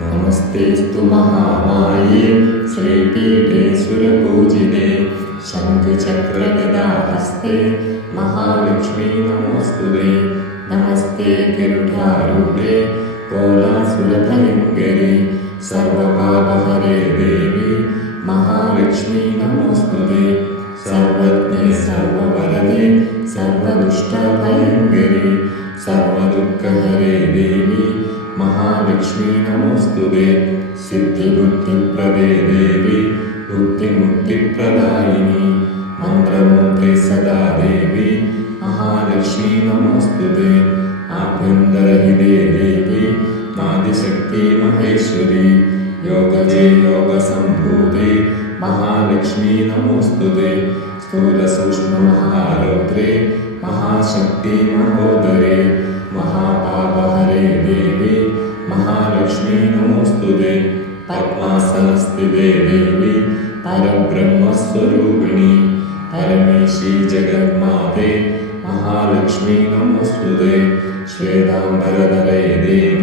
नमस्तेस्तु महामाये श्रीपीठे सुरपूजिते शङ्खचक्रगदाहस्ते महालक्ष्मी नमोऽस्तुते। नमस्ते गरुडारूढे कोलासुरभयङ्करे सर्वपापहरे देवी महालक्ष्मी नमोऽस्तुते। सर्वज्ञे सर्ववरदे सर्वदुष्टभयङ्करे सर्वदुःखहरे देवी महालक्ष्मी नमोऽस्तुते। सिद्धिबुद्धिप्रदे देवी बुद्धिमुक्तिप्रदायिनी मन्त्रमूर्ते सदा देवी महालक्ष्मी नमोऽस्तुते। आभ्यन्तरहिते देवी आदिशक्ति महेश्वरी योगजे योगसम्भूते महालक्ष्मी नमोऽस्तुते। स्थूलसूक्ष्ममहारौद्रे महाशक्ति महोदरे महापापहरे देवी महालक्ष्मी नमोऽस्तुते। पद्मासनस्थिते देवी परब्रह्मस्वरूपिणी परमेशी जगन्माते महालक्ष्मी नमोऽस्तुते। श्वेताम्बरधरे देवी